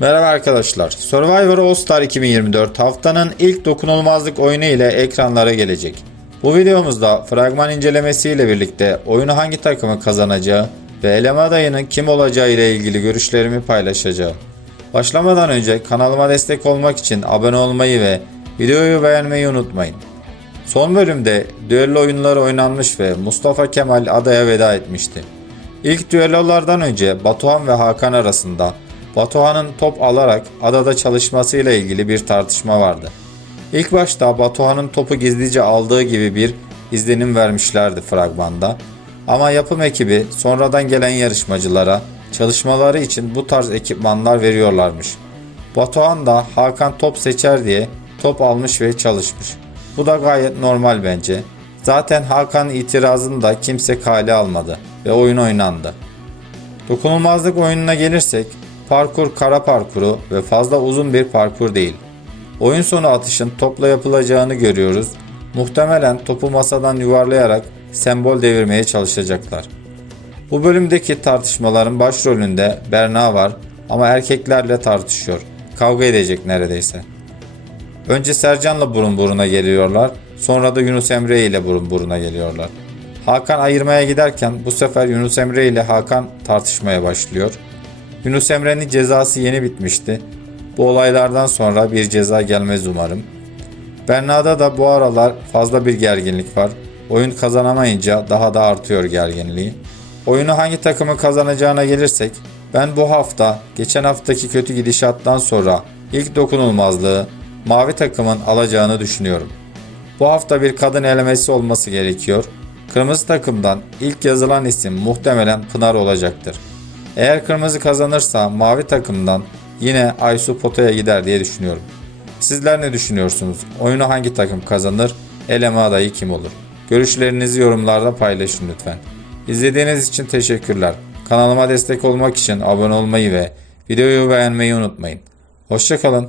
Merhaba arkadaşlar. Survivor All Star 2024 haftanın ilk dokunulmazlık oyunu ile ekranlara gelecek. Bu videomuzda fragman incelemesi ile birlikte oyunu hangi takımı kazanacağı ve eleme adayının kim olacağı ile ilgili görüşlerimi paylaşacağım. Başlamadan önce kanalıma destek olmak için abone olmayı ve videoyu beğenmeyi unutmayın. Son bölümde düello oyunları oynanmış ve Mustafa Kemal adaya veda etmişti. İlk düellolardan önce Batuhan ve Hakan arasında Batuhan'ın top alarak adada çalışmasıyla ilgili bir tartışma vardı. İlk başta Batuhan'ın topu gizlice aldığı gibi bir izlenim vermişlerdi fragmanda. Ama yapım ekibi sonradan gelen yarışmacılara çalışmaları için bu tarz ekipmanlar veriyorlarmış. Batuhan da Hakan top seçer diye top almış ve çalışmış. Bu da gayet normal bence. Zaten Hakan'ın itirazını da kimse kale almadı ve oyun oynandı. Dokunulmazlık oyununa gelirsek parkur kara parkuru ve fazla uzun bir parkur değil. Oyun sonu atışın topla yapılacağını görüyoruz. Muhtemelen topu masadan yuvarlayarak sembol devirmeye çalışacaklar. Bu bölümdeki tartışmaların başrolünde Berna var ama erkeklerle tartışıyor. Kavga edecek neredeyse. Önce Sercan'la burun buruna geliyorlar. Sonra da Yunus Emre ile burun buruna geliyorlar. Hakan ayırmaya giderken bu sefer Yunus Emre ile Hakan tartışmaya başlıyor. Yunus Emre'nin cezası yeni bitmişti. Bu olaylardan sonra bir ceza gelmez umarım. Berna'da da bu aralar fazla bir gerginlik var. Oyun kazanamayınca daha da artıyor gerginliği. Oyunu hangi takımın kazanacağına gelirsek ben bu hafta geçen haftaki kötü gidişattan sonra ilk dokunulmazlığı mavi takımın alacağını düşünüyorum. Bu hafta bir kadın elemesi olması gerekiyor. Kırmızı takımdan ilk yazılan isim muhtemelen Pınar olacaktır. Eğer kırmızı kazanırsa mavi takımdan yine Aysu potaya gider diye düşünüyorum. Sizler ne düşünüyorsunuz? Oyunu hangi takım kazanır? Eleme adayı kim olur? Görüşlerinizi yorumlarda paylaşın lütfen. İzlediğiniz için teşekkürler. Kanalıma destek olmak için abone olmayı ve videoyu beğenmeyi unutmayın. Hoşçakalın.